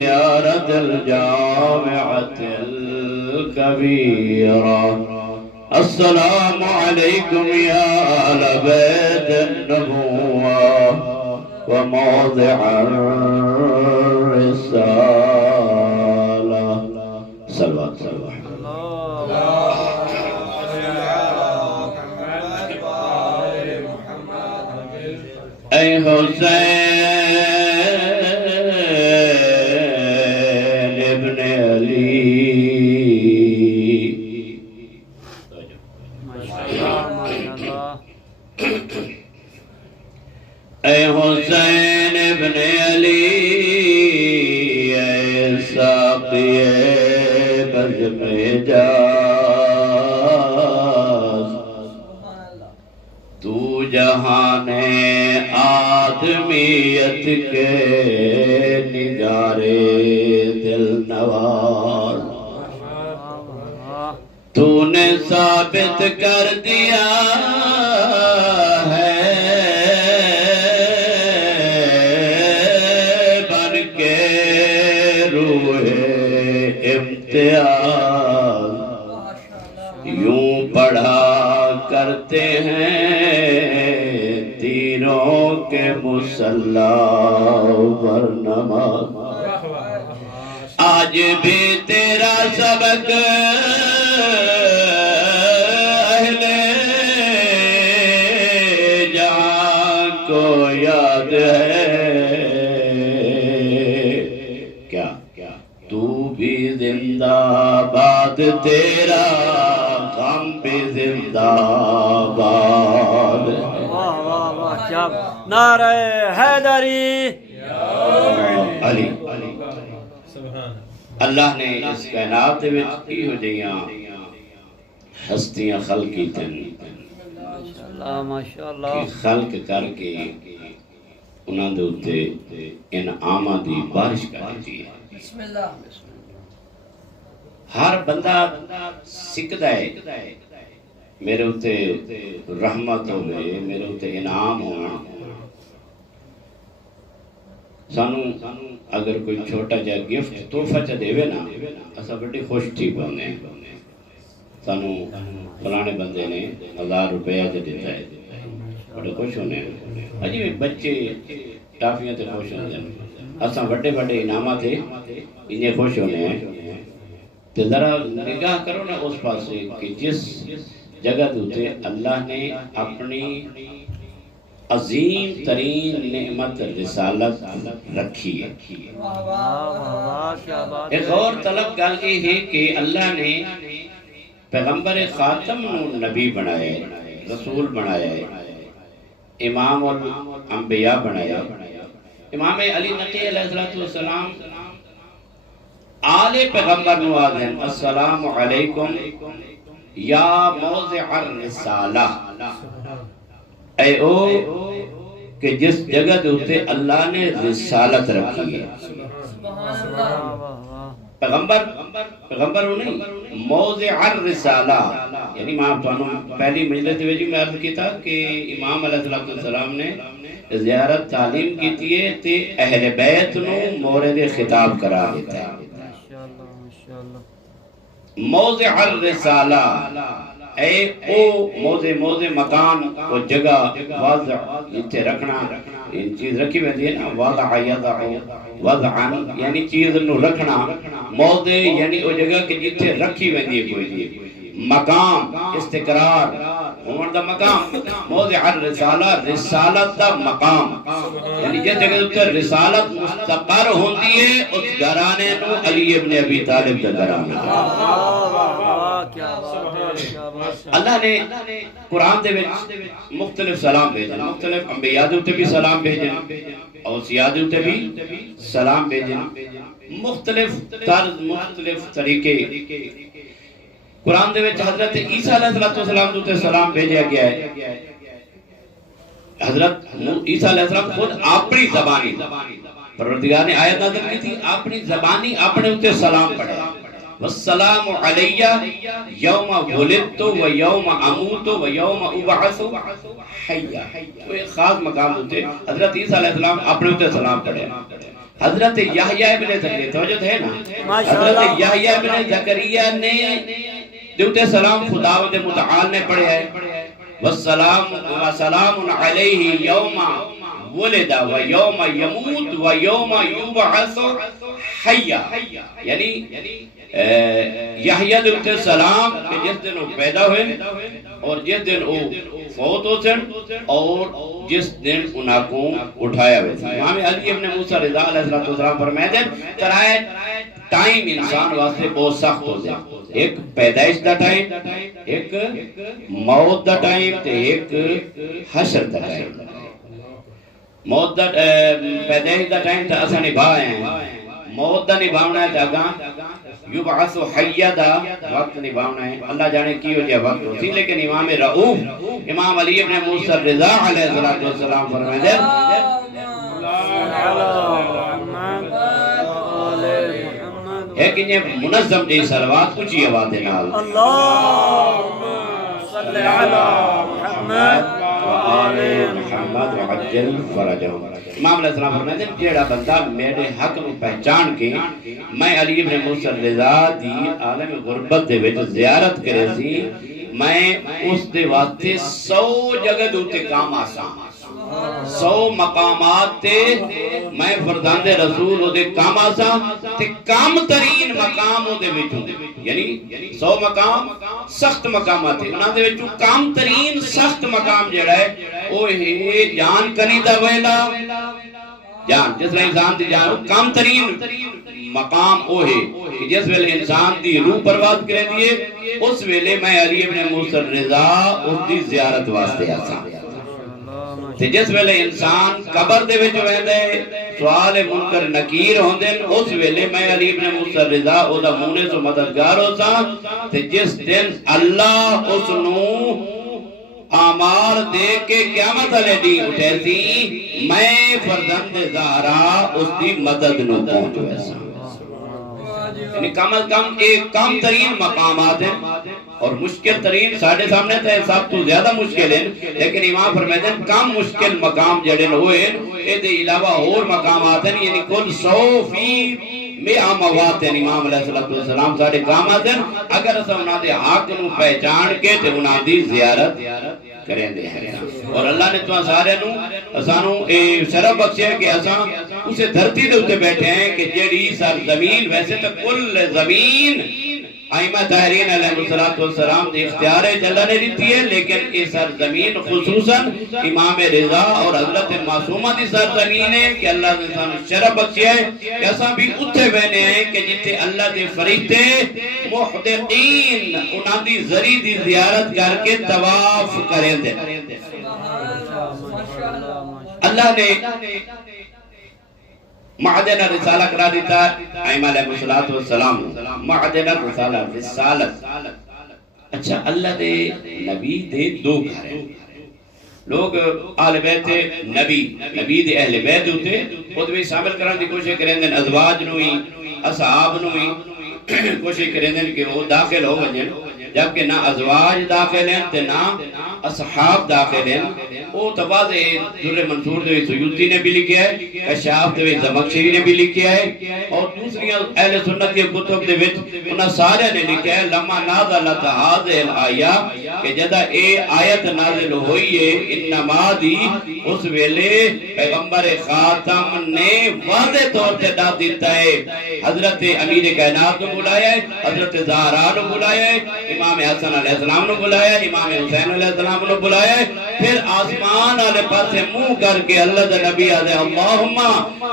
زيارة الجامعة الكبيرة. السلام عليكم يا أهل بيت النبوة وموضع الرسالة. صلوات اے حسین ابن علی، اے حسین ابن علی، اے ساقی بزم جاز، تو جہان آدمیت کے نگارے دل نواز، تو نے ثابت کر دیا ہے بن کے روح امتیاز، یوں پڑھا کرتے ہیں تیروں کے مصلی پر نماز، آج بھی تیرا سبق اہل جہاں کو یاد ہے کیا؟ تو بھی زندہ باد، تیرا غم بھی زندہ باد۔ نعرہ حیدری علی۔ اللہ نے اس کائنات وچ کی ہو جائیاں ہستیاں خلقی تن، ماشاءاللہ کہ خلق کر کے انہاں دے اتے انعاماں دی بارش کر دی ہے۔ ہر بندہ سکھدا ہے میرے اتے رحمت ہوئے، میرے اتے انعام ہونا۔ سانو اگر کوئی چھوٹا جا گفٹ تحفہ چا دے نا، اسا بڑی خوش تھی پانے۔ سانو فلانے بندے نے 1000 روپیہ جا دیتا ہے، بڑے خوش ہونے۔ اجی میں بچے ٹافیاں تے خوش ہونے ہیں، اسا بڑے بڑے انعامات تے انہیں خوش ہونے ہیں۔ تو ذرا نگاہ کرو نا اس پاسے کہ جس جگہ دوتے اللہ نے اپنی عظیم ترین نعمت رسالت رکھی ہے۔ ایک اور طلب گل یہ ہے کہ اللہ نے پیغمبر خاتم نو نبی بنایا ہے، رسول بنایا ہے، امام الانبیاء بنایا۔ امام علی نقی علیہ السلام آل پیغمبر نو آدھیں السلام علیکم یا موضع الرسالہ، اے او کہ جس جگہ دوتے اللہ نے رسالت رکھی ہے۔ پیغمبر ہو نہیں، موضع الرسالہ، یعنی میں آپ پہلی مجلس میں عرض کی تھا کہ امام علیہ السلام نے زیارت تعلیم کی تھی تے اہل بیت نو مورد خطاب کرا دیتا ہے۔ موضع الرسالہ، اے او موضع مکان کو جگہ وضع جتے رکھنا، ان چیز رکھی ہوئی ہے نا، وضع یضع وضعا یعنی چیز نو رکھنا، موضع یعنی او جگہ کہ جتے رکھی ہوئی ہے کوئی چیز، مقام استقرار عمر دا مقام، موضع الرسالہ رسالت دا مقام، یعنی جس جگہ اتنے رسالت مستقر ہوندی ہے اس گھرانے نو علی ابن ابی طالب دا گھرانے۔ اللہ نے قرآن دے وچ مختلف سلام بھیجن، مختلف انبیاء دے بھی سلام بھیجن، اوصیاء دے بھی سلام بھیجن، مختلف طرز مختلف طریقے۔ قرآن دے وچ حضرت عیسیٰ علیہ السلام دے سلام بھیجا گیا ہے۔ حضرت عیسیٰ علیہ السلام خود اپنی زبانی، پروردگار نے آیت نازل کی تھی، اپنی زبانی اپنے اتے سلام پڑھے، والسلام علیہ یوم ولدت و یوم اموت و یوم ابعث حیا۔ وہ ایک خاص مقام ہوتے حضرت عیسیٰ علیہ السلام اپنے ہوتے سلام پڑھے، حضرت یحییٰ ابن زکریہ توجہ ہے نا، حضرت یحییٰ ابن زکریہ نے دیوتے سلام خداوند متعال نے پڑھے ہے وَسَلَامٌ عَلَيْهِ يَوْمَ وُلِدَ وَيَوْمَ يَمُوتُ وَيَوْمَ يُبْعَثُ حَيًّا، یعنی یحییٰ دیوتے سلام کہ جس دن وہ پیدا ہوئے اور جس دن وہ فوت ہو سن اور جس دن انہاں کو اٹھایا ہوئے تھا۔ امام علی ابن موسیٰ رضا علیہ السلام فرمائے دیں ترائے ٹائم انسان واسطے بہت سخت ہو جائے، ایک پیدائش دا ٹائم، ایک موت دا ٹائم تے ایک حشر دا ٹائم۔ موت دا پیدائش دا ٹائم تا اسا نبھائے ہیں، موت دا نبھاؤنا ہے تاگاں یبعث حیّا دا وقت نبھاؤنا ہے، اللہ جانے کی ہو جائے وقت ہوتی، لیکن امام رؤوف امام علی ابن موسیٰ رضا علیہ السلام فرمائے دیں ایک انہیں منظم دی سلوات کچھ یہ آواز نال اللہم صلی علی محمد وآل محمد وعجل فرجہم۔ امام علیہ السلام فرمائے دیں جیڑا بندہ میرے حق میں پہچان کے میں علی ابن موسیٰ رضا دی عالم غربت دے وچ زیارت کرے سی، میں اس دے واسطے 100 جگہ دوتے کام آسان 100 مقامات تے میں فرزند رسول او دے کام آسان تے کام ترین مقام او دے وچوں، یعنی 100 مقام سخت مقامات تے انہاں دے وچوں کام ترین سخت مقام جڑا ہے او ہے جان کنی دا ویلا، جان جس لئے انسان دی جان کام ترین مقام او ہے کہ جس ویلے انسان دی روح پرواز کرے دیئے اس ویلے میں علی ابن موسیٰ رضا اس دی زیارت واسطے آسان تے جس ویلے انسان قبر دے وچ ویندے سوال منکر نکیر ہوندے اس ویلے میں علی ابن موسیٰ رضا او دا مونے سو مددگار ہو سا تے جس دن اللہ اس نو آمار دے کے قیامت علیہ دی اٹھے سی میں فرزند زہرا اس دی مدد نو پہنچ ویسا، یعنی کم از کم ایک کم ترین مقامات ہیں اور مشکل ترین ساڑھے سامنے تھے سب تو زیادہ مشکل ہیں، لیکن امام فرمائے ہیں کم مشکل مقام جڑے ہوئے اے دے علاوہ اور مقامات ہیں، یعنی کل 100 فی میں موات ہیں امام علیہ السلام ساڑھے کامات ہیں اگر اسا انہاں دے حق نو پہچان کے تے انہاں دی زیارت کریں دے ہیں، اور اللہ نے تو سارے نو اسانو شرف بخشے کہ اساں اسے دھرتی دے اتے بیٹھے ہیں کہ جیڑی سرزمین ویسے تو کل زمین آئمہ طاہرین علیہ السلام دی اختیار ہے اللہ نے دیتی ہے، لیکن یہ سرزمین خصوصاً امام رضا اور حضرت معصومہ دی سرزمین ہے کہ اللہ نے سانو شرف بخشے ہے کہ اساں بھی اتھے بہنے ہیں کہ جتے اللہ دے فرشتے محدقین انہاں دی ذری دی زیارت کر کے طواف کریں دے۔ اللہ نے معدن رسالہ کرا دیتا ائمہ علیہ السلام معدن رسالہ رسالت۔ اچھا اللہ دے نبی دے دو گھر ہیں، لوگ آل بیت نبی دے اہل بیت ہوتے خود بھی شامل کرنے دی کوشش کریں دیں، ازواج نوئی اصحاب نوئی کوشش کریں دیں کہ وہ داخل ہو گئے، جبکہ نہ ازواج داخل ہیں تے نہ اصحاب داخل ہیں۔ وہ تواضع در منصور دے سیوطی نے بھی لکھیا ہے، کشاف دے زمخشری نے بھی لکھیا ہے، اور دوسری اہل سنت کے کتب دے وچ انہاں سارے نے لکھیا ہے لما نازلت هذه الآیہ کہ جدا اے آیت نازل ہوئی ہے انما دی اس ویلے پیغمبر خاتم نے واضح طور سے ڈال دیتا ہے، حضرت امیر کائنات کو بلایا ہے، حضرت زہرا کو بلایا ہے، امام حسن علیہ السلام نے بلایا، امام حسین علیہ السلام نے بلایا، پھر آسمان والے پاس سے منہ کر کے اللہ دے نبی آدھے اللہم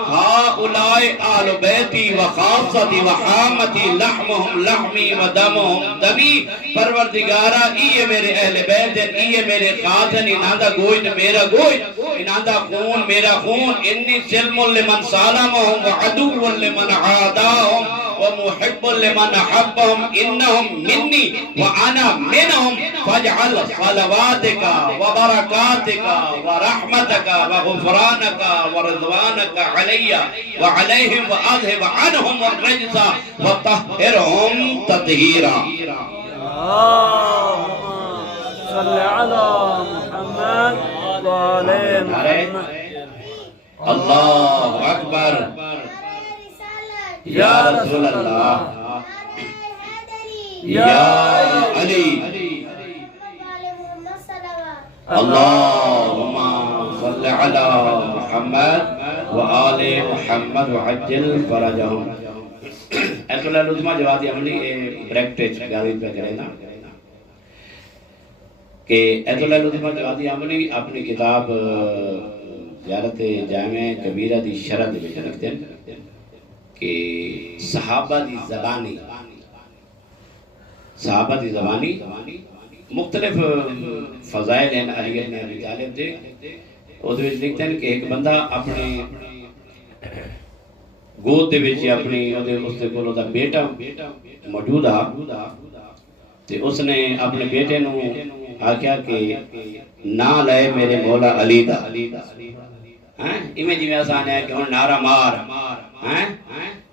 ہاؤلائی آل بیتی و خاصتی و حامتی لحمہم لحمی و دمہم دمی، پروردگارہ ایے میرے اہل بیت ہیں، ایے میرے خاص ہیں، انہاں دا گوشت میرا گوشت، انہاں دا خون میرا خون، انی سلم لمن سالمہم و عدو لمن عاداہم ومحب لمن حبهم انهم مني وانا منهم فاجعل صلواتك وبركاتك ورحمتك وغفرانك ورضوانك علي وعليهم واذهب عنهم الرجس وطهرهم تطهيرا۔ اللهم صل على محمد وعلى محمد اللہ اکبر یا رسول اللہ یا علی اللہم صلی علی محمد وآل محمد وعجل فرجہم. ایسا اللہ لزمہ جوادی عملی پریکٹس گاوید پہ کرے نا کہ ایسا اللہ لزمہ جوادی عملی اپنی کتاب زیارت جامع کبیرہ دی شرح دے بیچ رکھتے ہیں کہ صحابہ دی زبانی مختلف فضائل ہیں علی ابن ابی طالب دے. وہ دے لکھتے ہیں کہ ایک بندہ اپنے گود دے وچ اپنی اس دے کول دا بیٹا موجود آ تے اس نے اپنے بیٹے نو آکھیا کہ نہ لے میرے مولا علی دا ایویں جی میں آسان ہے کہ ہن نعرہ مار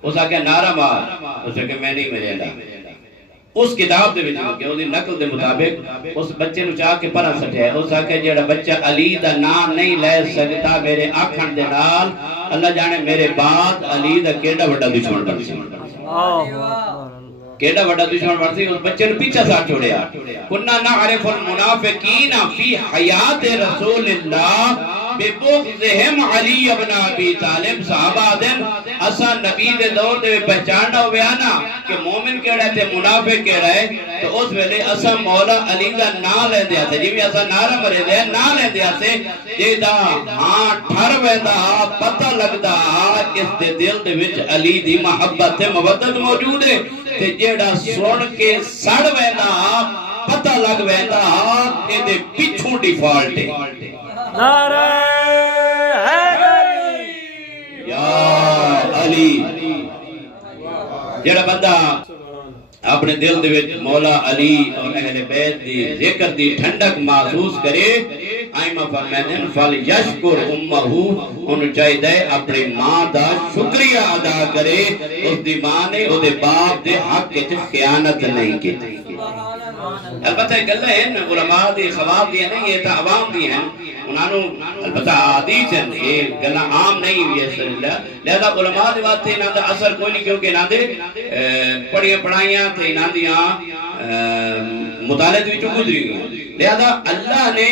اس آکھیا نعرہ مار اس کہ میں نہیں میرے اللہ. اس کتاب دے وچ کہ اس دی نقل دے مطابق اس بچے نو چاہ کے پڑھا سٹیا ہے. اس آکھیا جیڑا بچہ علی دا نام نہیں لے سکتا میرے آکھن دے نال اللہ جانے میرے بعد علی دا کیڑا بڑا دشمن بن سی کیڑا بڑا دشمن بن سی. اس بچے نو پیچھے سا چھوڑیا. کنا نعرف المنافقین فی حیات رسول اللہ ببغضہم علی ابن ابی طالب. صحابہ دن اسا نبی دے دور دے پہچاننا ہویا نا کہ مومن کیڑا ہے تے منافق کیڑا ہے. تو اس ویلے اسا مولا علی دا نام لے دیا تھے جی اسا نعرہ مرے دے نام لے دیا سے جیدا ہاں ٹھر ویندا پتہ لگدا اس دے دل دے وچ علی دی محبت تے مودت موجود ہے تے جیڑا سن کے سڑ ویندا پتہ لگ ویندا اے دے پیچھوں ڈیفالٹ ہے. نعرہ حیدری یا علی. جڑا بندہ اپنے دل دے وچ مولا علی اور اہل بیت دی ذکر دی ٹھنڈک محسوس کرے آئمہ فرمائیں فل یشکر امہ انہوں چاہیے اپنی ماں دا شکریہ ادا کرے. اس دی ماں نے او دے باپ دے حق کے خیانت نہیں کی. البتہ گلہ ہیں علماء دی خواب دی نہیں یہ تا عوام دی ہیں انہوں البتہ حدیث ہیں یہ گلہ عام نہیں ہوئی ہے لہذا علماء دی بات تھے انہوں دا اثر کوئی نہیں کیونکہ انہوں دے پڑھائیاں تھے انہوں دیا مطالعہ بھی گزری گئی. لہذا اللہ نے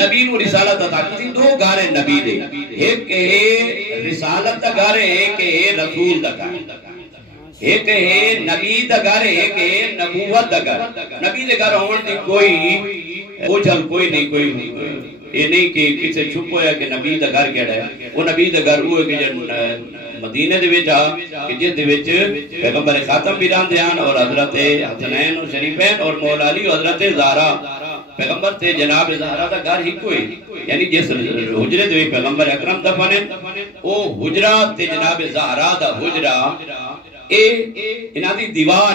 نبی نو رسالت عطا کی تھی. دو گارے نبی دے ایک ہے رسالت دا گارے ایک ہے رسول دا گارے ایک ہے نبی دا گارے ایک ہے نبوت دا گارے. نبی دے گارے ہون دی کوئی اوچھل کوئی نہیں کوئی یہ نہیں کہ کسے چھپ ہویا کہ نبی دا گھر کیڑا ہے. وہ نبی دا گھر ہوئے کہ مدینہ دے وچ کہ جس دے وچ پیغمبر خاتم بھی رہندے ہیں اور حضرت حسنین و شریفین اور مولا علی و حضرت زہرا پیغمبر تے جناب زہرا دا گھر ہی کوئی یعنی جس حجرے دے پیغمبر اکرم دفن ہے او حجرہ تے جناب زہرا دا حجرہ اے انہاں دی دیوار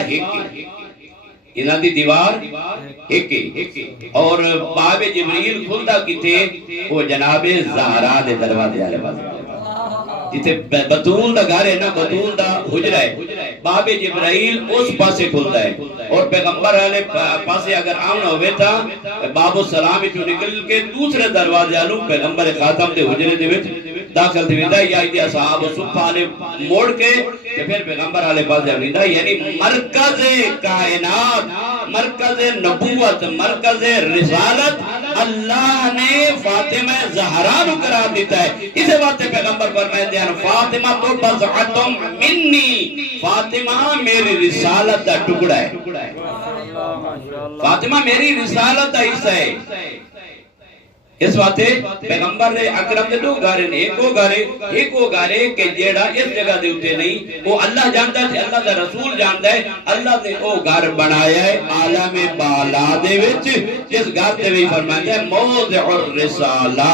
انہاں دی دیوار ایک اور باب جبریل کھلدا کتے وہ جناب زہرا دے دروازے والے پاس جتے بطول دا گھر ہے نا بطول دا حجرہ ہے باب جبرائیل اس پاسے کھلدا ہے اور پیغمبر والے پاسے اگر آمنا ہوئے تھا باب السلام جو نکل کے دوسرے دروازے والوں پیغمبر خاتم دے حجرے دے وچ داخل تھی ویندا یا ایدی اصحاب صبح والے موڑ کے پھر پیغمبر والے پاس جاویندا یعنی مرکز کائنات مرکز نبوت مرکز رسالت اللہ نے فاطمہ زہرا نو قرار دیتا ہے. اسے بات پیغمبر فرماتے ہیں فاطمہ تو بضعۃ منی فاطمہ میری رسالت کا ٹکڑا ہے فاطمہ میری رسالت کا حصہ ہے. اس واتے پیغمبر نے اکرم دے دو گارے نے ایک وہ گارے کہ جیڑا اس جگہ دے ہوتے نہیں وہ اللہ جانتا ہے اللہ دا رسول جانتا ہے. اللہ نے وہ گھر بنایا ہے عالم بالا دے وچ جس گھر دے وچ فرماتا ہے موضع الرسالہ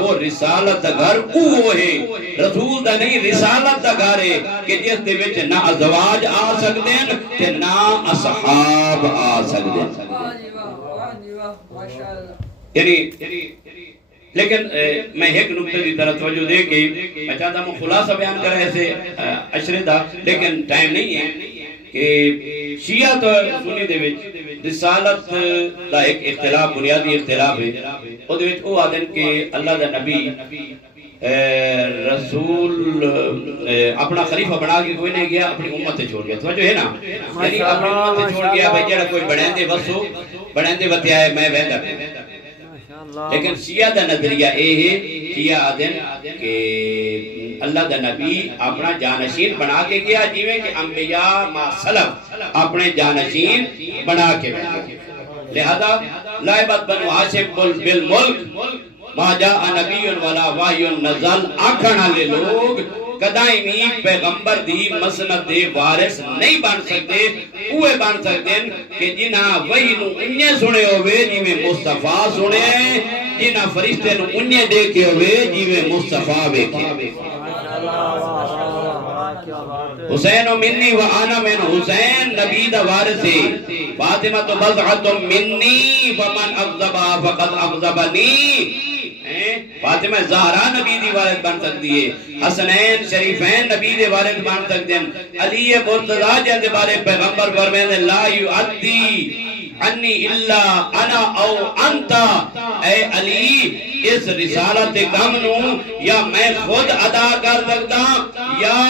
وہ رسالت دا گھر وہ ہے رسول دا نہیں رسالت دا گھر ہے کہ جس دے وچ نہ ازواج آ سکتے ہیں تے نہ اصحاب آ سکتے ہیں. یعنی لیکن میں ایک نکتے دی طرح توجہ دے کے میں چاہتا ہوں خلاصہ بیان کر ایسے اشرے دا لیکن ٹائم نہیں ہے کہ شیعہ تو سنی دے وچ رسالت دا ایک اختلاف بنیادی اختلاف ہے او دے وچ او آدن کہ اللہ دا نبی رسول اپنا خلیفہ بنا کے کوئی نہیں گیا، اپنی امت سے چھوڑ گیا. توجہ ہے نا، یعنی اپنی امت سے چھوڑ گیا بھائی جڑا کوئی بڑھیں وسو بڑھیں بتیا ہے میں وہدا پہ. لیکن شیعہ دا نظریہ اے ہے، شیعہ آدن کہ اللہ دا نبی اپنا جانشین بنا کے گیا، جیویں کہ انبیاء ما سلف اپنے جانشین بنا کے گیا. لہذا لائبت بنو ہاشم بالملک ما جاء نبی ولا وحی نزل آکھنا لے لوگ کدائیں نہیں پیغمبر دی مسند دے وارث نہیں بن سکتے. اوے بن سکتے کہ جنہاں وحی نو انہیں سنے ہوئے جیویں مصطفیٰ سنے، جنہاں فرشتے نو انہیں دیکھے ہوئے جیویں مصطفیٰ دیکھے. حسین منی و آنا من حسین نبی دا وارث ہے. فاطمہ تو بضعۃ منی ومن اغضبا فقد اغضبنی. فاطمہ زہرا نبی دی وارث بن سکتی ہے، حسنین شریفین نبی دے وارث بن سکتے ہیں. علی مرتضیٰ جہاں دے بارے پیغمبر فرمائے لا یعدی انی الا انا او انتا. اے علی اس رسالت کم نو یا میں خود ادا کر سکتا یا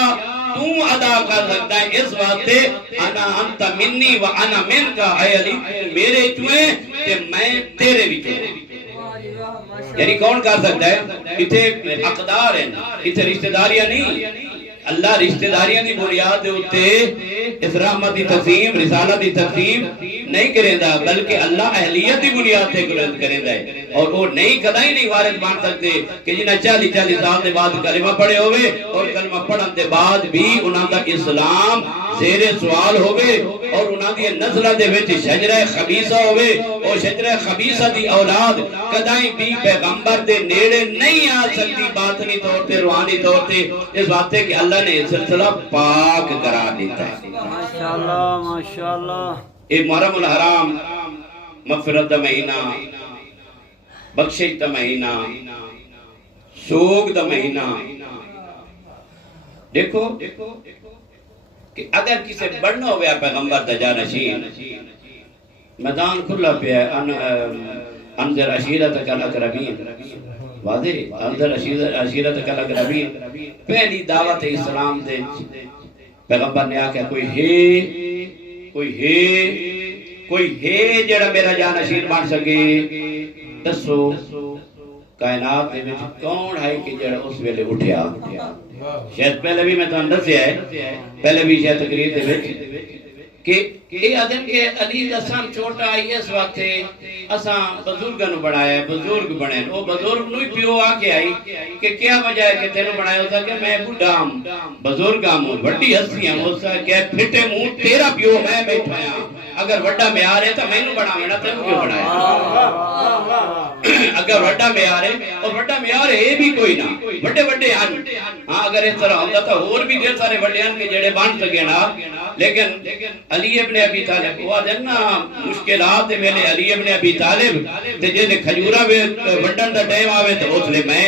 تو ادا کر سکتا ہے. اس واسطے انا انت منی و انا من کا. اے علی میرے چوئے تے میں تیرے بھی چوئے. یعنی کون کر سکتا ہے؟ اتھے اقدار ہیں، اتھے رشتہ داریاں نہیں. اللہ رشتہ داریاں دی بنیاد دے اتے اس رحمت دی تقسیم رسالت دی تقسیم نہیں کریں دا، بلکہ اللہ اہلیت دی بنیاد تے کریں دا ہے. اور وہ نہیں کدا ہی نہیں وارث بن سکتے کہ جنہیں 40 سال دے بعد کلمہ پڑھے ہوئے اور کلمہ پڑھن دے بعد بھی انہاں دا اسلام زیر سوال ہوئے اور انہاں دی نسلہ دے وچ شجرہ خبیثہ ہوئے اور شجرہ خبیثہ دی اولاد کدائیں بھی پیغمبر دے نیڑے نہیں آ سکتی باطنی طور تے روحانی طور تے. اس بات ہے کہ اللہ نے سلسلہ پاک قرار دیتا ہے. ماشاءاللہ ماشاءاللہ. اے محرم الحرام مغفرت دا مہینہ، بخشش دا مہینہ، سوگ دا مہینہ. دیکھو کہ اگر کسے بڑھنا ہویا پیغمبر دا جانشین، میدان کھلا پیا انذر عشیرتک الاقربین. واضح انذر عشیرتک الاقربین. پہلی دعوت اسلام دے پیغمبر نے آکھا کوئی ہے جڑا میرا جانشین بن سکے. دسو کائنات دے وچ کون ہے کہ جڑا اس ویلے اٹھیا؟ شاید پہلے بھی میں تو دسیا ہے، پہلے بھی شاید تقریر دے وچ کہ اے آدم کے علی دا سن چھوٹا آئی اس وقت اساں بزرگاں نو بنایا ہے، بزرگ بنے. او بزرگ نو ہی پیو آ کے آئی کہ کیا وجہ ہے کہ تینوں بنایا ہوتا کہ میں بڈھا ہوں، بزرگ ہوں، بڑی ہستی ہوں. اس کہ پھٹے منہ تیرا پیو میں بیٹھا ہوں. اگر وڈا معیار ہے تو مینوں بناونا تینوں کیوں بنایا؟ اگر وڈا معیار ہے اور وڈا معیار ہے بھی کوئی نہ بڑے بڑے ہیں. ہاں اگر اس طرح ہوتا تو اور بھی دیر سارے بڑے ہیں کہ جڑے بن سکے نا. لیکن علی ابن ابی طالب وہ دینا مشکلات دے ویلے علی ابن ابی طالب تے جے کھجورا وڈن دا ٹائم آوے تے اس لے میں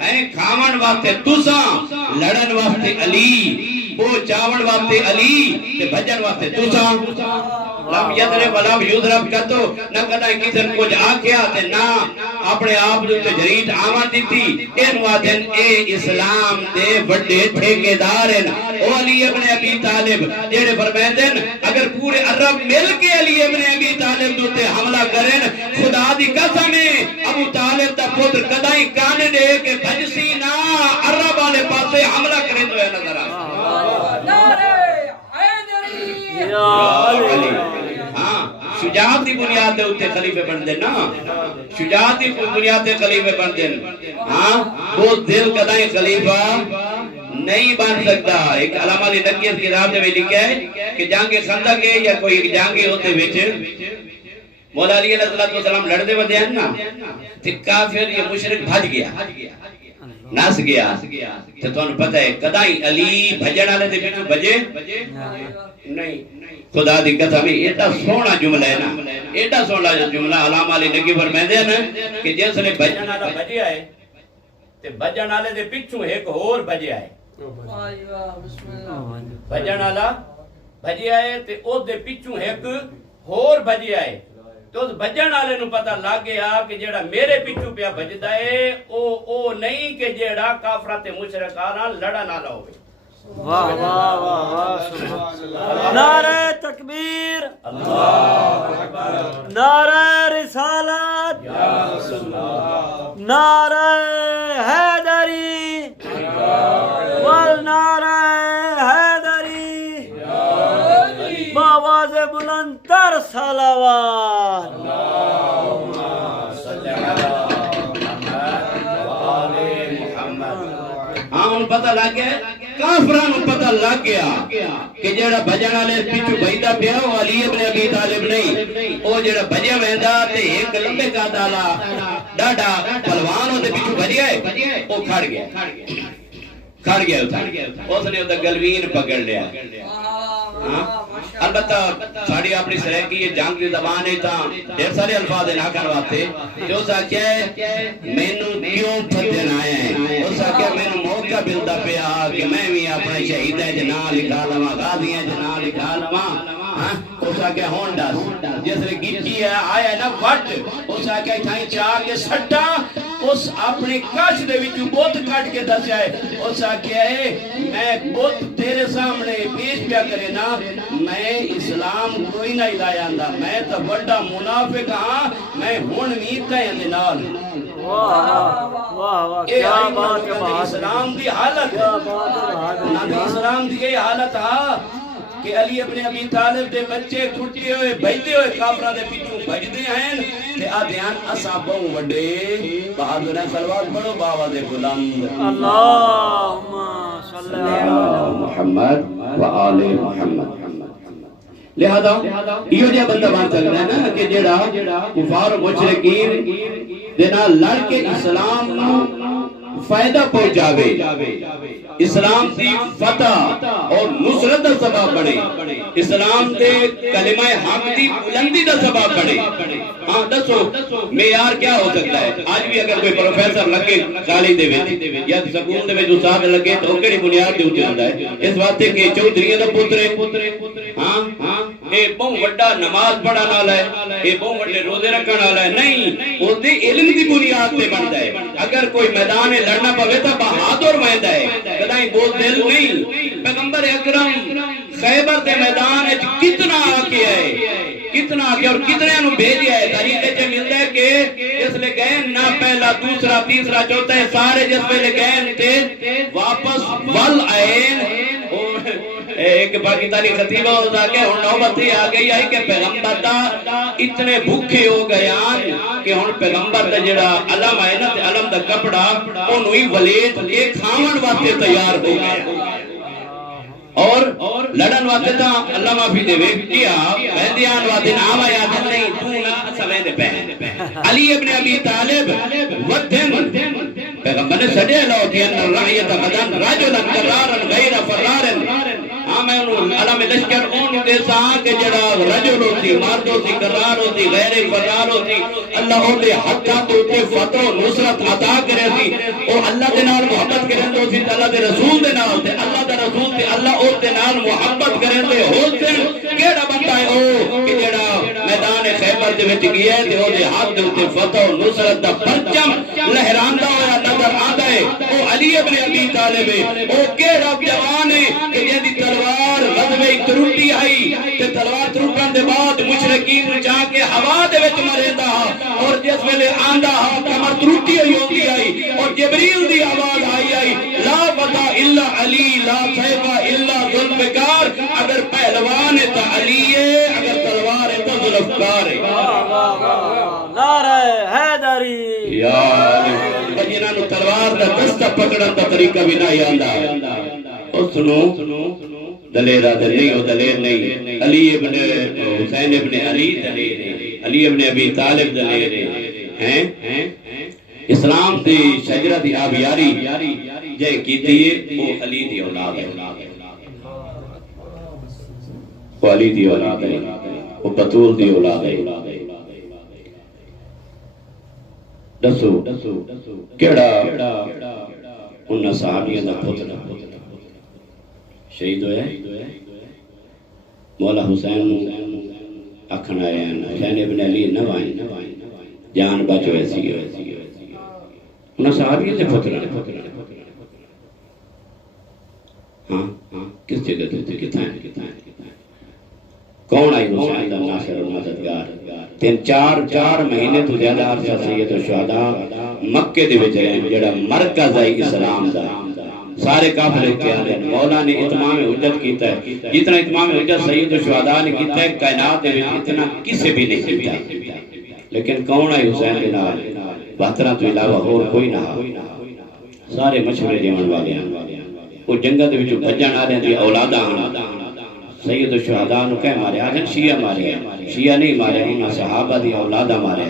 ہیں کھاون واسطے تساں، لڑن واسطے علی، وہ چاون واسطے علی تے بھجن واسطے تساں. لم یضرب ولم یضرب کتو نہ کدا کسن کچھ آکھیا تے نہ اپنے آپ تے جریت آمد دیتی. این وادن اے اسلام دے بڑے ٹھیکیدار ہیں. او علی ابن ابی طالب جڑے فرماتے ہیں اگر پورے عرب مل کے علی ابن ابی طالب تے حملہ کریں خدا دی قسم ہے ابو طالب دا پتر کدا ہی کان دے کے بھجسی نہ عرب والے پاسے حملہ کرے تو ہے نظر آ. شجاعت دی بنیاد دے اوتے خلیفے بن دے نا، شجاعت دی بنیاد دے خلیفے بن دے. ہاں وہ دل کدائیں خلیفہ نہیں بن سکتا. ایک علامہ علی نقی اس کتاب میں لکھا ہے کہ جنگ خندق ہے یا کوئی جنگ ہوتے وچ مولا علی علیہ السلام لڑدے ودے ہیں نا تے کافر یا مشرک بھج گیا نس گیا تے تانوں پتہ ہے کدائیں علی بھجن والے دے وچ بھجے نہیں. خدا دی قسم ایڈا سونا جملہ ہے نا، ایڈا سونا جملہ علامہ علی نقی فرماندے ہیں کہ جس نے بھجن والا بھجیا ہے تے بھجن والے دے پیچھے ایک اور بھجیا ہے. بھجن والا بھجیا ہے تے او دے پیچھے ایک اور بھجیا ہے. تو اس بجن والے نو پتہ لگ گیا کہ جیڑا میرے پیچھو پیا بجدا ہے او نہیں کہ جیڑا کافراں تے مشرکاں نال لڑن والا ہوے واہ واہ واہ واہ سبحان اللہ نعرہ تکبیر اللہ اکبر نعرہ رسالت یا رسول اللہ نعرہ حیدری والنعرہ حیدری بآواز بلند تر صلوات اللہم صلی علی محمد وآل محمد ہاں ان پتہ لگ گیا کافران کو پتہ لگ گیا کہ جیڑا بجن والے پیچھو بجدا پیا وہ علی ابن ابی طالب نہیں او جیڑا بجیا ویندا تے ایک لمبے قد والا ڈاڈا پہلوان او دے پیچھو بجیا ہے او کھڑ گیا اس نے او گلوین پکڑ لیا البتہ ساڑی اپنی سریکی یہ جنگ کی زبان ہے تاں دیر سارے الفاظ نہ کرواتے جو سا کیا ہے مینوں کیوں پھدن آیا ہے جو سا کیا مینوں موقع ملتا پیا کہ میں بھی اپنے شہید ہے جنا لکھا لواں غازی ہے جنا لکھا لواں اس آ کے ہون ڈس جس نے گیٹی ہے آیا نا وٹ اس آ کے ٹھائیں چاہ کے سٹا اس اپنی کش دے وچ بت کٹ کے دسیا ہے اس آ کے میں بت تیرے سامنے پیش پیا کرے نا میں اسلام کوئی نہ ہدایا آندا میں تو بڑا منافق ہاں میں ہن وی کہیں دے نال واہ واہ واہ کیا بات ہے اسلام دی حالت اسلام دی یہ حالت ہے کہ علی ابن ابی طالب دے بچے ٹھٹے ہوئے بھجدے ہوئے کافراں دے پیچھوں بھجدے ہیں تے آدھیان اساں بہوں وڈے بہادر ہیں صلوات پڑھو بابا دے بلند اللہم صلی علی محمد و آل محمد لہذا یہ جو بندہ بات چل رہا ہے نا کہ جیڑا کفار و مشرکین دے نال لڑ کے اسلام نو فائدہ پہنچاوے اسلام دی فتح اور نصرت دا سبب بنے اسلام دے کلمہ حق دی بلندی دا سبب بنے ہاں دسو معیار کیا ہو سکتا ہے آج بھی اگر کوئی پروفیسر لگے کالی دے وچ یا سکول دے وچ استاد لگے تو کیڑی بنیاد تے اوتے ہوندا ہے اس واسطے کہ چودھریاں دا پتر ہاں اے بہت بڑا نماز پڑھن والا ہے اے بہت بڑے روزے رکھن والا ہے نہیں او دے علم دی بنیاد تے بندا ہے اگر کوئی میدان لڑنا پوے تو بہادر ویندا ہے کدائیں بوزدل نہیں پیغمبر اکرم خیبر دے میدان وچ کتنا آکے آئے کتنا آکے اور کتنے انہوں بھیجیا ہے تاریخ سے ملتا ہے کہ جس لے گئے نہ پہلا دوسرا تیسرا چوتھا ہے سارے جس پہ لے گئے تھے واپس ول آئین ایک پاکستانی خطیبہ ہوتا کہ ہن نوبت ہی آ گئی ہے کہ پیغمبر دا اتنے بھوکے ہو گئے کہ ہن پیغمبر دا جڑا علم ہے نا تے علم دا کپڑا انہوں ہی ولید ایک کھاون واسطے تیار ہو گیا اور لڑن واسطے تا اللہ معافی دے وے کیا بندیان واسطے نام آیا نہیں تو نہ سویں دے پہ علی ابن ابی طالب ودن پیغمبر نے سجے لو کہ ان الرعیت غدن رجلا قرارا غیر فرار میں انہوں علم لشکر انہوں دے ساں کہ جڑا رجل ہوتی مرد ہوتی قرار ہوتی غیر فرار ہوتی اللہ دے حقا تے فتح و نصرت عطا کرے سی او اللہ دے نال محبت کرن دو سی اللہ دے رسول دے نال تے اللہ دے رسول تے اللہ او دے نال محبت کرن دے حسین کیڑا بندہ ہے او کہ جڑا میدان خیبر دے وچ گیا تے او دے ہاتھ تے فتح و نصرت دا پرچم لہراندا ہویا نظر آندا ہے او علی ابن ابی طالب ہے او کیڑا جوان ہے کہ جے دی تلوار غزوہ تروٹی آئی تے تلوار تروٹن دے بعد مشرکین جا کے ہوا دے وچ مریندا اور جس ویلے آندا کمر تروٹی ہوئی آئی اور جبریل دی آواز آئی لا فتح الا علی لا سیف الا ذوالفقار اگر پہلوان ہے تو علی ہے اگر تلوار ہے تو ذوالفقار ہے نعرہ حیدری یا علی جنہاں نو تلوار دا دستہ پکڑن دا طریقہ بھی نہ آندا اور سنو دلیر نہیں ہو دلیر نہیں علی ابن حسین ابن علی دلیر ہے علی ابن ابی طالب دلیر ہے اسلام دی شجرہ دی آبیاری جے کیتی ہے وہ علی دی اولاد ہے وہ علی دی اولاد ہے وہ بطول دی اولاد ہے دسو کیڑا انہاں صحابیاں دا پتر شہید ہوئے مولا حسین اکھن آئے ہیں حسین ابن علی نوائیں جان بچ ویسی انہاں صحابی سے پتر ہاں کس جگہ تھے کتھائیں کون آئی حسین دا ناصر و مددگار 3-4 مہینے تو زیادہ عرصہ سید الشہداء مکے دے وچ رہے جڑا مرکز ہے اسلام دا سارے کافر کے آنے مولا نے اتمام حجت کیتا ہے جتنا اتمام حجت سید الشہداء نے کیتا ہے کائنات میں اتنا کسے بھی نہیں کیتا لیکن کون ہے حسین کے نال 72 تو علاوہ اور کوئی نہ سارے مشورے دیون والے ہیں وہ جنگت وچ بھجن آ رہے دی اولاداں سید الشہداء نو کہ مارے آجن شیعہ مارے شیعہ نہیں مارے انہاں صحابہ دی اولاداں مارے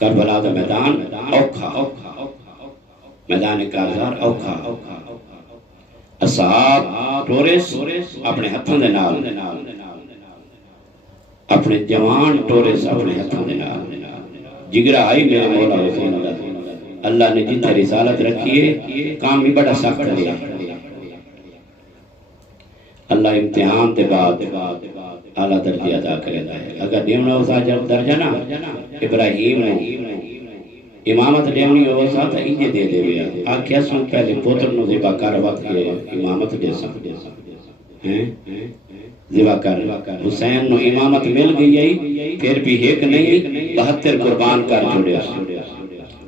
کربلا دا میدان اوکھا میدان کارزار اوکھا اصحاب ٹورس اپنے ہتھوں دے نال اپنے جوان ٹورس اپنے ہتھوں دے نال جگرہ آئی میرے مولا حسین دا اللہ نے جتنے رسالت رکھی ہے کام بھی بڑا سخت لیا اللہ امتحان دے بعد اعلیٰ درجہ ادا کرتا ہے اگر دیونا ہوتا درجہ نا ابراہیم نے امامت دیونی ہوتا تو انجے دے دے گیا آکھیا سن پہلے پوتر نو ذبح کر وقت یہ امامت دے سکتے ذبح کر حسین نو امامت مل گئی پھر بھی ایک نہیں 72 قربان کر چھوڑے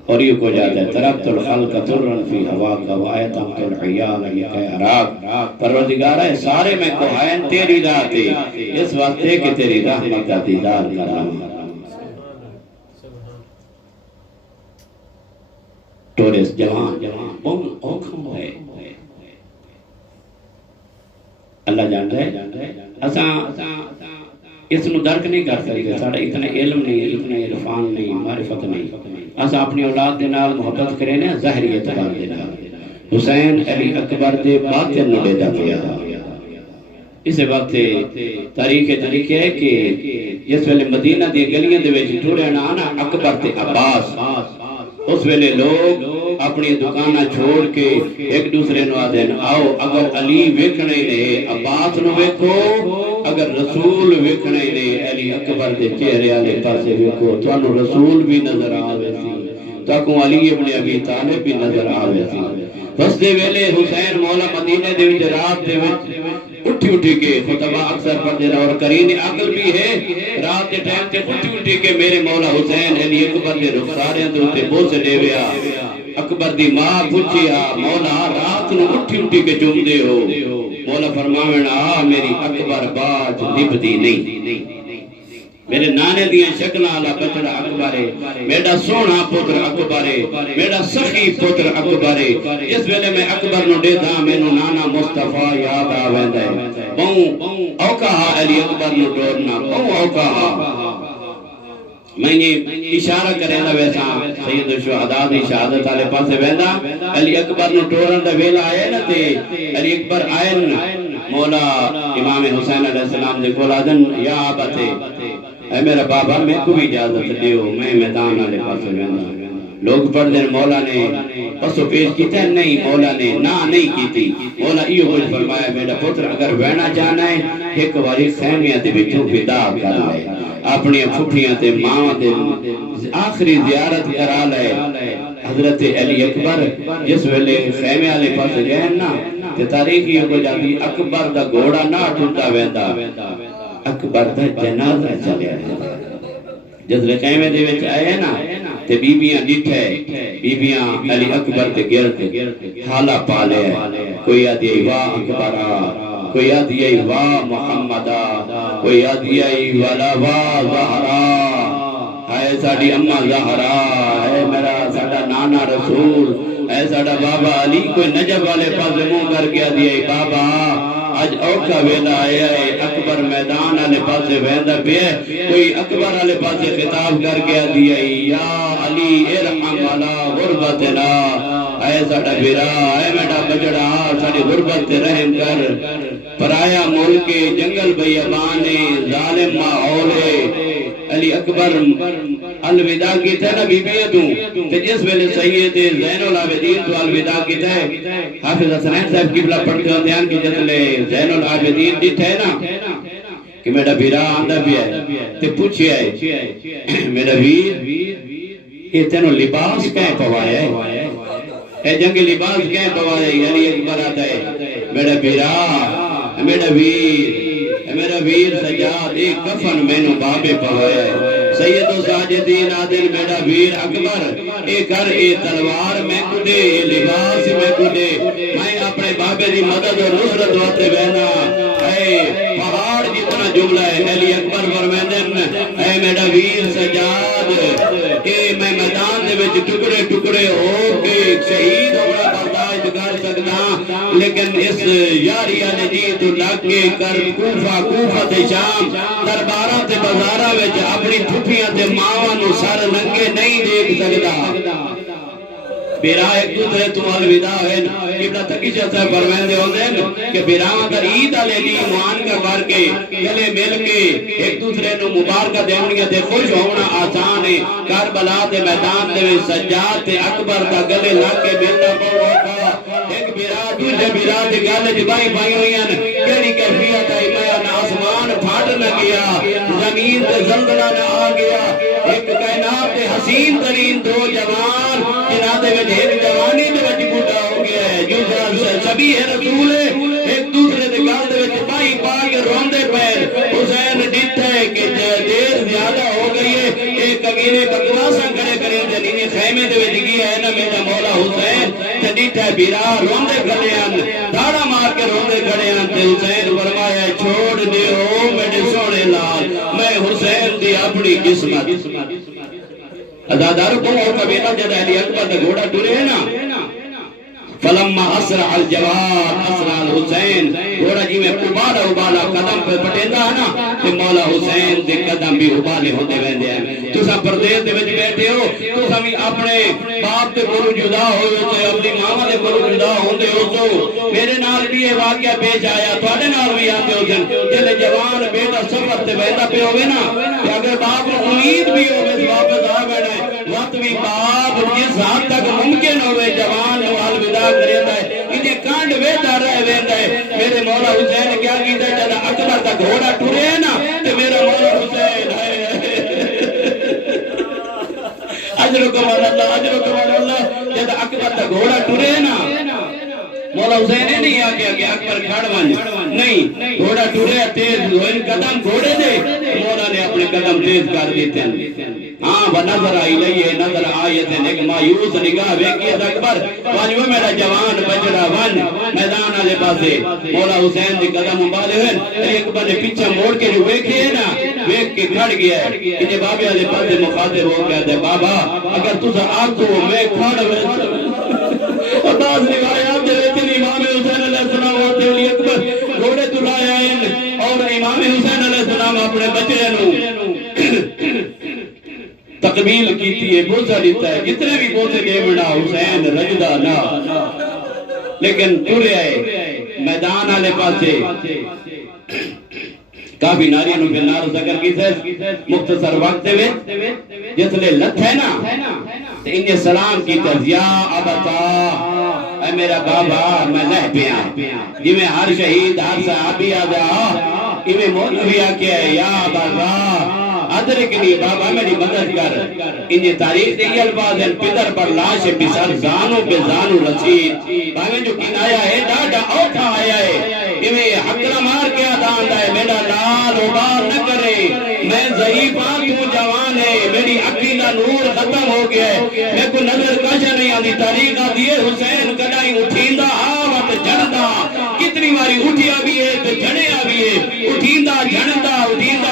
اور یہ کو جاتا ہے ترکت الخلق ترن فی ہواک وآیتم تلحیان لکے عراق پروردگارہ ہے سارے میں کوہائن تیری ذات ہے اس وقت ہے کہ تیری رحمت کا دیدار کرنا ٹورس جوان بہن اوکھم ہے اللہ جان رہے اساں اس نو درک نہیں کر سکتے ساڑھا اتنا علم نہیں اتنا عرفان نہیں معرفت نہیں اسا اپنی اولاد دے نال محبت کرے نا ظاہری اعتبار دے نال حسین علی اکبر دے باطن نو دے پیا اس وقت تاریخ ہے کہ جس ویلے مدینہ دی گلیاں دے وچ ٹرے نا اکبر تے عباس اس ویلے لوگ اپنی دکانہ چھوڑ کے ایک دوسرے نو آدھین آؤ اگر علی ویکھنے نے عباس نو ویکھو اگر رسول ویکھنے نے علی اکبر دے چہرے آلے پاسے ویکھو تو انہوں رسول بھی نظر آوے سی تاکوں علی ابن ابی طالب بھی نظر آوے سی بس دے ویلے حسین مولا مدینہ دے وچ رات دے وچ اٹھی کے خطبہ اکثر پڑھ دینا اور کرین عقل بھی ہے رات دے ٹائم تے اٹھی کے میرے مولا حسین علی اکبر دے رخساریاں دے اوتے بوس لے ویا اکبر دی ماں پوچھیا مولا رات نو اٹھی کے چوم دے ہو مولا فرماویں آ میری اکبر باج نبدی نہیں میرے نانے دیاں شکل آلا بچڑا اکبارے میڈا سونا پتر اکبارے میڈا سخی پتر اکبارے اس ویلے میں اکبر نو دے دا میں نو نانا مصطفیٰ یاد آویں دے بہوں اوکا علی اکبر نو ڈورنا بہوں اوکا میں یہ اشارہ کرے دا ویسا سید الشہداء دی شہادت آلے پاسے ویندہ علی اکبر نو ٹورن دا ویلا آئے نا تے علی اکبر آئے نا مولا امام حسین علیہ السلام دے کول آدن یا آباتے اے میرا بابا میں کو بھی اجازت دیو میں میدان آلے پاسے ویندہ لوگ پڑھ دیں مولا نے پسو پیش کیتا ہے نہیں مولا نے نا نہیں کیتی مولا ایو کچھ فرمایا میرا پتر اگر وینا جانا ہے ایک واری خیمیاں دے بچوں پیدا کر لائے اپنی پھوٹیاں تے ماں دے آخری زیارت کرا لائے حضرت علی اکبر جس ویلے خیمے والے پاس گئے نا تے تاریخی کو جاتی اکبر دا گھوڑا نہ ٹوٹا ویندا اکبر دا جنازہ چلیا جس لے خیمے دے وچ آئے نا تے بیبیاں ڈٹھے بیبیاں علی اکبر تے گرد حالا پالے کوئی آدھی واہ اکبرہ کوئی آدھی واہ محمدہ کوئی آدھی والا واہ زہرا اے ساڑی اممہ زہرا اے میرا ساڑا نانا رسول اے ساڑا بابا علی کوئی نجب والے پاس منہ کر کے آدھی بابا آج اوکا ویلا آیا ہے اکبر میدان آلے پاسے ویندہ پہ کوئی اکبر آلے پاسے خطاب کر کے آدھی ہے یا علی ارحم علا غربتنا اے ساڑا بیرا اے میڈا بجڑا ساڑی غربت رحم کر پرایا ملک جنگل بیابانے ظالم ماحولے علی اکبر الوداع کیتا نا بیبیہ تو تے جس ویلے سید زین العابدین تو الوداع کیتا ہے حافظ حسنین صاحب قبلہ پڑھتے ہوں دھیان کی جتلے زین العابدین دیتا ہے نا کہ میرا بیرا آندہ بھی ہے تے پوچھے ہے میرا ویر یہ تینوں لباس کہیں پوایا ہے اے جنگ لباس کہیں پوایا ہے یعنی اکبر آتا ہے میرا بیرا میرا ویر سجاد ایک کفن میں نو بابے پوایا ہے سید و ساجدین عادل میرا ویر اکبر اے کر اے تلوار میں کدے اے لباس میں کدے میں اپنے بابے دی مدد اور نصرت ہوتے بہنا اے پہاڑ جتنا جملہ ہے علی اکبر فرمیندن اے میرا ویر سجاد کہ میں میدان دے وچ ٹکڑے ٹکڑے ہو کے شہید ہونا برداشت کر سکتا لیکن اس یاری علی جی تو لگ کے کر کوفہ تے شام درباراں تے بازاراں وچ اپنی پھپھیاں تے ماواں نو سر ننگے نہیں دیکھ سکدا بیرا ایک دوسرے تو الوداع ہے قبلہ تقیشہ سے فرمیندے ہوندے ہیں کہ بیراں در عید علی ایمان کا کر کے گلے مل کے ایک دوسرے نو مبارکہ دیونیاں تے خوش ہونا آسان ہے کربلا دے میدان دے سجاد تے اکبر دا گلے لگ کے ملنا پڑا ایک بیرا دوسرے بیرا دے گالے جبائی بھائی ہوئیاں کیڑی کیفیت ہے میں آسمان پھاٹ نہ گیا زمین تے زلزلہ نہ آ گیا ایک کائنات حسین ترین دو جوان جنہاں دے وچ ایک جوانی دے وچ بوٹا ہو گیا ہے جو سبھی ہے رسول ایک دوسرے دے گال دے وچ بائی پا کے روندے پیر حسین ڈٹھا ہے کہ دیر زیادہ ہو گئی ہے ایک کمینے بکواساں کھڑے کریں تے نینے خیمے دے وچ گیا ہے نا میرا مولا حسین تے ڈٹھا ہے بیرا روندے کھڑے ہیں دھاڑا مار کے روندے کھڑے ہیں تے حسین فرمایا چھوڑ دیو میرے سونے لال میں حسین دی اپنی قسمت ازادار کو اور قبیلہ جد علی اکبر دا گھوڑا ٹورے ہے نا فلما اسرع الجواد اسرع الحسین گھوڑا جی میں ابالا قدم پہ پٹیندا ہے نا کہ مولا حسین دے قدم بھی ابالے ہوتے ویندے ہیں تو سب پردیس دے وچ بیٹھے ہو تو سبھی اپنے باپ دے کولوں جدا ہوئے تے اپنی ماں دے کولوں جدا ہوندے ہو تو میرے نال بھی یہ واقعہ پیش آیا تواڈے نال بھی آندے ہو جے جوان بیٹا سفر تے ویندا پہ ہوے نا کہ اگر باپ کو امید بھی ہوے واپس آ بیٹھے وقت بھی باپ جس حد تک ممکن ہوئے جوان نو الوداع کریندا ہے انہیں کانڈ ویدا رہ ویندا ہے میرے مولا حسین کیا کیتا ہے جب اکبر دا گھوڑا ٹرے نا تے میرا مولا حسین اجرکم اللہ جب اکبر دا گھوڑا ٹرے نا مولا حسین نے نہیں آگیا کہ اکبر کھڑ ون نہیں گھوڑا ٹورے تیز ہوئے قدم گھوڑے دے مولا نے اپنے قدم تیز کر دیتے ہیں ہاں ونظر آئیے نظر آیت ایک مایوس نگاہ ویکھیت اکبر واجو میرا جوان بچڑا ون میدان والے پاسے مولا حسین دی قدم ابالے ہوئے ایک بنے پیچھے موڑ کے جو ویکھیے نا ویکھ کے کھڑ گیا ہے کہ بابے والے پاسے مخاطب ہو گیا ہے بابا اگر تسا آکھو میں کھڑ اور بعض روایات دے اتنی امام حسین علیہ السلام ہوتے علی اکبر گھوڑے تلائے آئیں اور امام حسین علیہ السلام اپنے بچے نو تقبیل کیتی ہے بوسہ لیتا ہے جتنے بھی بوسے دے بڑا حسین رجدہ نا لیکن ٹورے آئے میدان آلے پاسے کافی ناریاں نو پھر نار ذکر کی سے مختصر وقت دے جس لئے لت ہے نا تو انہیں سلام کی تزیا ابتا اے میرا بابا میں لہ پیا جی میں ہر شہید ہر صحابی آدھا انہیں مولوی آکے یا بابا ادرکنی بابا میری مدد کر انہیں تاریخ دے یہ الفاظ ہیں پدر پر لاش بسر زانو بے زانو رسید بابا جو کنایا ہے ڈاڈا اوٹھا آیا ہے انہیں حقرہ مار کے آدھان ہے میرا لال عبار نہ کرے میں ضعیفہ تو جوان ہے میری عقیدہ نور ختم ہو گیا ہے میں کو نظر کاشا نہیں آدھی تاریخ آدھی ہے حسین کڑائی اٹھیندہ آوات جھڑدہ کتنی ماری اٹھیا بھی ہے تو جھڑیا بھی ہے اٹھیندہ جھڑدہ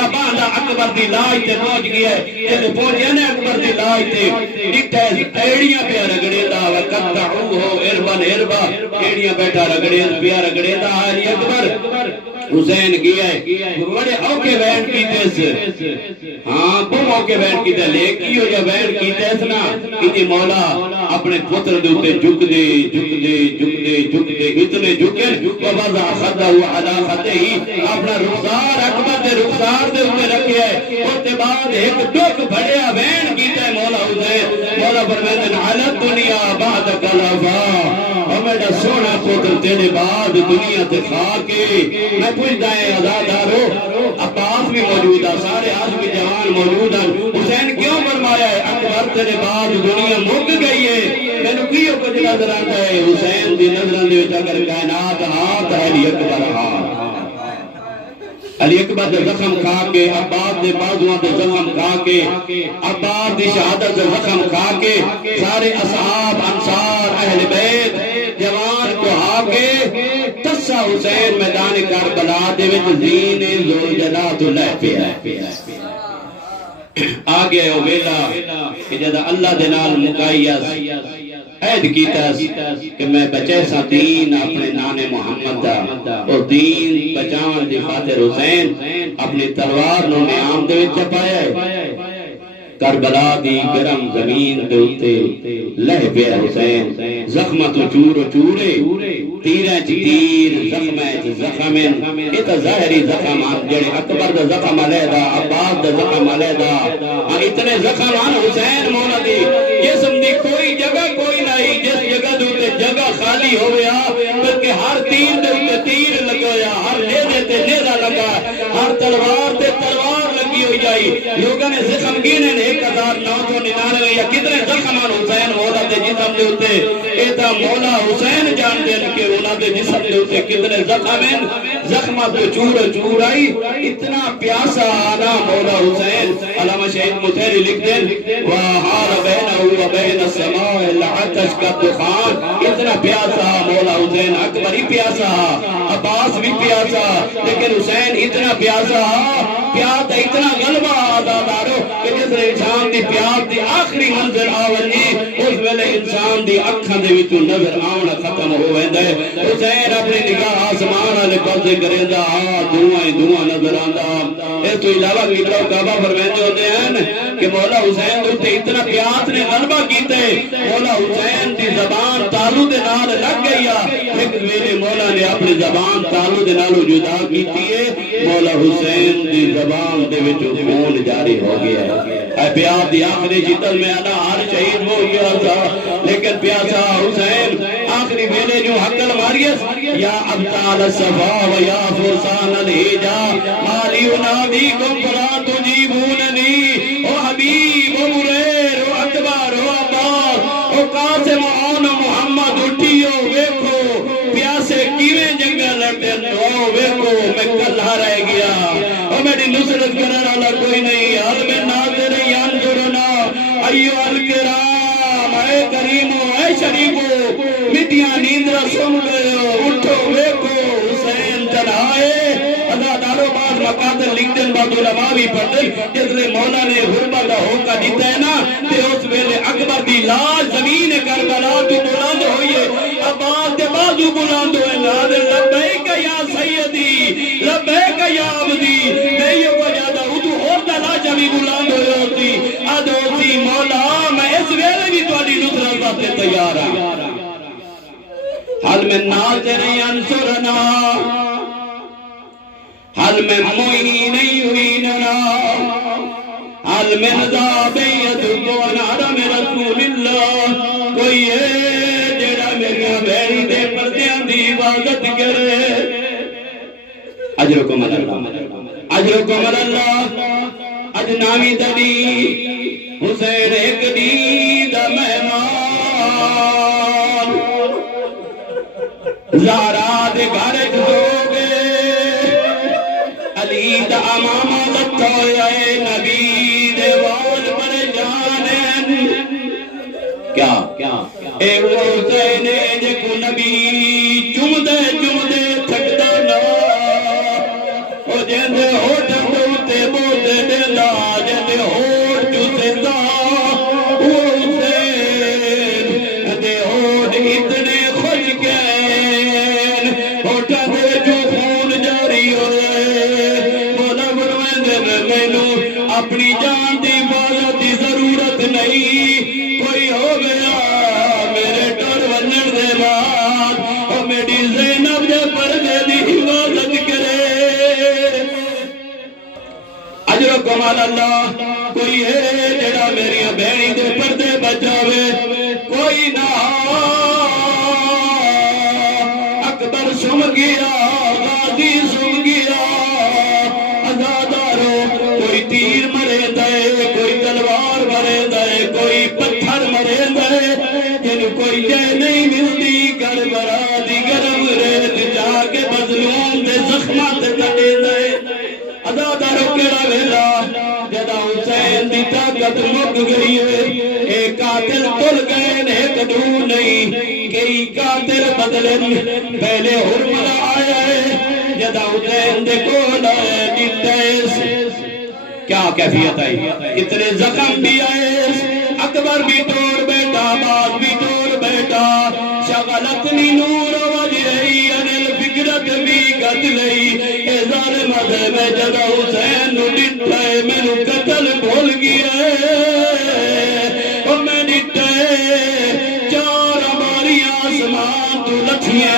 باندہ اکبر دی لائی تے پہنچ گیا ہے جب پہنچیا نے اکبر دی لائی تے ڈٹھے ایڑیاں پہ رگڑے دا وقتعوہو اربن اربا ایڑیاں بیٹھا رگڑے دا آلی اکبر حسین گیا ہے بڑے اوکے بین کی تیس ہاں بہت اوکے بین کی تیس لیکیو یا بین کی تیس نا انہیں مولا اپنے پتر دوتے جھک دے اتنے جھکے ووضع خدہ علی خدہ اپنا رخسار اکبر دے رخسار دے اوپر رکھے ہے اس کے بعد ایک ڈک بھڑیا وین کیتا ہے مولا حسین مولا فرمائے علی دنیا بعد کلفا اور میرا سونا پتر تیرے بعد دنیا تے کھا کے میں پوچھتا ہے عزادارو عباس بھی موجود ہے سارے عاشق جوان موجود ہیں حسین کیوں فرمایا ہے اکبر تیرے بعد دنیا مک گئی ہے میں نے کیوں کچھ نظر آتا ہے حسین دی نظران دے اگر کائنات ہاتھ ہے علی اکبر ہاتھ علی اکبر دے زخم کھا کے عباس دے بازوان دے زخم کھا کے عباس دی شہادت دے زخم کھا کے سارے اصحاب انصار اہل بیت جوان کو ہا کے تسا حسین میدان کربلا دے وچ زین ذوالجلال اللہ پہ آگے او ویلا کہ جدا اللہ دے نال مکائیا عہد کیتا کہ میں بچے سا دین اپنے نانے محمد دا اور دین بچان دی خاطر حسین اپنی تلوار نو نیام دے وچ چپایا ہے کربلا دی گرم زمین دے اتے لہ پیا حسین زخمہ تو چور چورے تیریں چی تیر زخمیں چی زخمیں یہ تا ظاہری زخمان جڑے اکبر دا زخم علیدہ عباس دا زخم علیدہ اتنے زخمان حسین مولا دی جسم دی کوئی جگہ کوئی نہیں جس جگہ دوتے جگہ خالی ہو گیا بلکہ ہر تیر دے تیر لگویا ہر نیدے تے نیدہ لگا ہر تلوار تے تلوار لگی ہوئی جائی لوگوں نے زخم گینے نے 1999 یا کتنے زخمان حسین مولا دے جسم دے ہوتے ایتا مولا حسین جان دے کہ اونا دے جسم دے ہوتے کتنے زخمین زخمہ تو چور آئی اتنا پیاسا آنا مولا حسین علامہ شہید متحری لکھ دیں وَحَارَ بَيْنَهُ وَبَيْنَ السَّمَاءِ الْعَتَشْ كَالدُّخَانِ اتنا پیاسا مولا حسین اکبر ہی پیاسا عباس بھی پیاسا لیکن حسین اتنا پیاسا پیاس اتنا غلبہ آزادارو کہ جس نے انسان دی پیاس دی آخری منظر آونی اس ویلے انسان دی اکھاں دے وچوں نظر آونا ختم ہو ویندا ہے حسین اپنی نگاہ آسمان والے قبضے کریندا دعائیں نظر آندا اس تو علاوہ کتنا کعبہ فرماتے ہوتے ہیں کہ مولا حسین دے اتنا پیاس نے غلبہ کیتا ہے مولا حسین دی زبان تالو دے نال لگ گئی ایک ویلے مولا نے اپنی زبان تالو دے نال جدا کیتی ہے مولا حسین دی زبان دے وچوں خون جاری ہو گیا ہے اے پیاس دی آخری جتل میں آنا ہر شہید ہو گیا تھا لیکن پیاسا حسین آخری ویلے جو حقل ماریس یا ابطال الصفا و یا فرسان الہجا مالی انادیکم فلا تجیبوننی او حبیب او مریر او اکبر او عباس او قاسم او محمد اٹھیو ویکھو پیاسے کیویں جنگل لڑتے او ویکھو میں کلہ رہ گیا او میری نصرت کرنے والا کوئی نہیں حال میں ناظر ینظرنا ایو الکرام اے کریمو اے شریفو مٹیاں نیندرہ سن گئے اٹھو ویکھو حسین چلائے ادادارو بعض مقاتل لکھتن بعض علماء بھی پڑھتے جس لئے مولا نے غربہ کا ہوکا دیتا ہے نا تے اس ویلے اکبر دی لاش زمین کربلا تو بلند ہوئیے عباس دے بازو بلند ہوئے ناظر لبیک یا سیدی لبیک یا عبدی میو کو جادا ادو اور دا لاش بھی بلند ہوئے ہوتی ادوسی مولا میں اس ویلے بھی توالی نصرت سے تیار ہوں حل میں ناظر ینصرنا حل میں معین یعیننا حل من ذا بیدکو انارم رسول اللہ کوئی ہے جڑا میرے بھیڑی دے پردیاں دی عبادت کرے اجرکم اللہ اجرکم اللہ اجنامی دلی حسین ایک دید مہمان زہرا دے گھر جھوگے علی دا امامہ لطوئے نبی دے وال پر جانن کیا اے وہ حسین جے کو نبی چمدے تھک دانا او جیندے ہوٹ دوتے بوتے دینا جیندے ہوٹ چوتے دا وہ حسین دے ہوٹ اتنے خوش گئے ہوٹا دے جو خون جاری ہوئے مولا فرمائے میں اپنی جان دی حفاظت دی ضرورت نہیں کوئی ہو گیا میرے ڈر ونجن دے بعد کمال اللہ کوئی ہے جڑا میری بہنی دے پردے بچاوے کوئی نہ اکبر سم گیا غازی سم گیا عزادارو کوئی تیر مرے دے کوئی تلوار مرے دے کوئی پتھر مرے دے جن کوئی جے نہیں ملتی کربلا دی گرم ریت جا کے مظلوم دے زخمات کٹے دے عزادارو کیڑا ویلا جدا حسین دی طاقت مک گئی ہے ایک قاتل تل گئے ایک ڈھو نہیں کئی قاتل بدلن پہلے حرملہ آیا ہے جدا حسین دے کول آئے دیتیس کیا کیفیت آئی اتنے زخم بھی آئے اکبر بھی توڑ بیٹا باز بھی توڑ بیٹا شغلتنی نور وجہی انل فکرت بھی قتلئی اے ظالم دے میں جدا حسین نو ڈٹھا ہے میں نو قتل بھول گیا ہے اور میں ڈٹھا ہے چار ہماری آسمان تو لٹھیاں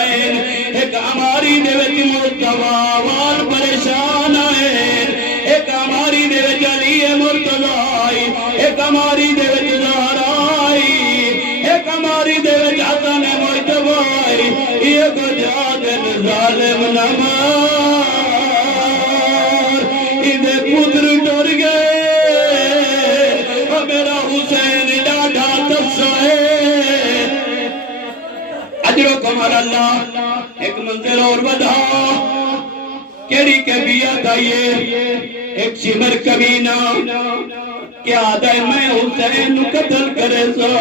ایک ہماری دے وچ مصطفیٰ وال پریشان آئے ایک ہماری دے وچ علی مرتضی ایک ہماری دے وچ زہرا ایک ہماری دے وچ حسن مجتبی یہ کو جادن ظالم نمار ادھے پتر ڈر گئے اور میرا حسین ڈاڈا تفسا ہے اجر و کمال اللہ ایک منزل اور بدا کیڑی کیفیت آئیے ایک شمر کمینہ کیا دے میں حسین قتل کرے سو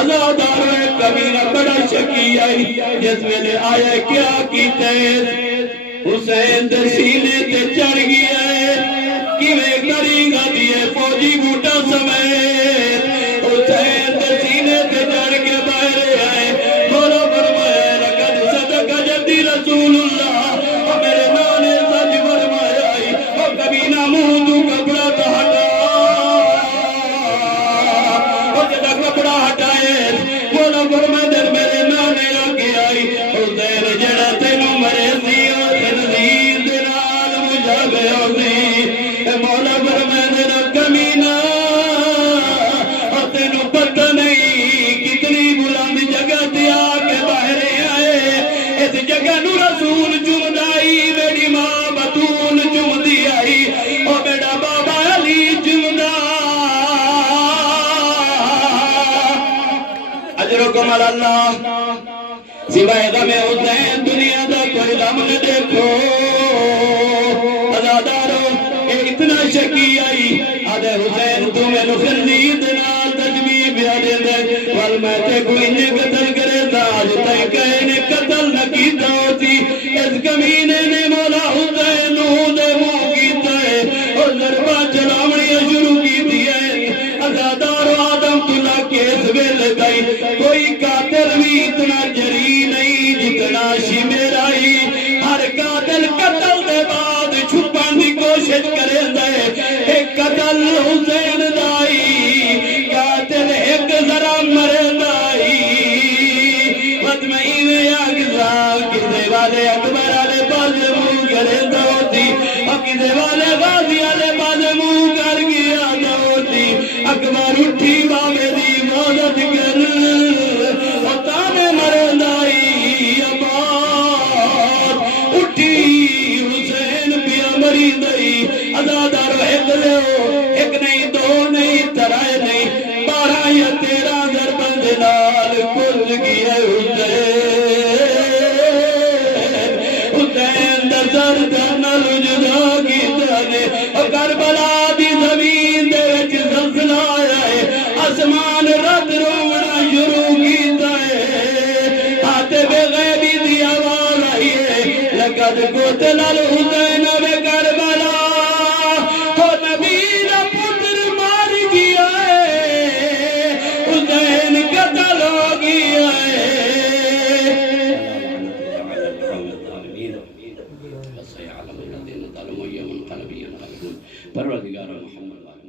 عزادار ایک کمینہ بڑا شکی آئی جس ویلے آیا کیا کیتے حسین دے سینے تے چڑھ گیا ہے کیویں کری گا دیے فوجی بوٹا سمیت حسین دے سینے تے چڑھ کے باہر آئے مولا فرمایا لقد صدق جدی رسول اللہ میرے نانے سچ فرمایا اور کمینہ منہ تو کپڑا تو ہٹا اور جدا کپڑا ہٹائے مولا فرمایا در میرے نانے آگے آئی حسین جڑا تینوں مرے سی مولا فرمایا کمینہ اور تینوں پتہ نہیں کتنی بلند جگہ دیا کے باہر آئے اس جگہ نو رسول چمدائی میری ماں بطول چمدی آئی اور بیٹا بابا علی چمدا اجر و کمال اللہ سوائے غم حسین دنیا دا کوئی غم نہ دیکھو اتنا شکی آئی آدھے حسین تو میں نو خندید نال تجمیع بیادے دے وال میں تے کوئی نے قتل کرے تا آج تے کہے نے قتل نہ کیتا ہوتی اس کمینے نے مولا حسین نو دے منہ کیتا ہے اور ضربہ چلاوڑی شروع کی دیئے عزادار آدم تلا کیس ویل گئی کوئی قاتل بھی اتنا جری نہیں جتنا شمیر آئی ہر قاتل قتل دے بعد چھپان دی کوشش کرے دے ایک قتل حسین دائی قاتل ایک ذرا مرے دائی مطمئن اگزا کسے والے اکبر آلے باز منہ کرے دوتی اور کسے والے غازی آلے باز منہ کر گیا دوتی اکبر اٹھی بابے دی مدد کر اور تانے مرے دائی عباد اٹھی حسین پیا مری دائی عزادار ایک لے ایک نہیں دو نہیں ترائے نہیں 12 یا 13 ضربند نال کل گیا حسین در سر درنل جدا کی تانے اور کربلا دی زمین دے وچ زلزلہ آیا ہے آسمان رد رونا شروع کیتا ہے آتے بے غیبی دی آواز آئی ہے لقد قتل الحسین بے کربلا پروردگار محمد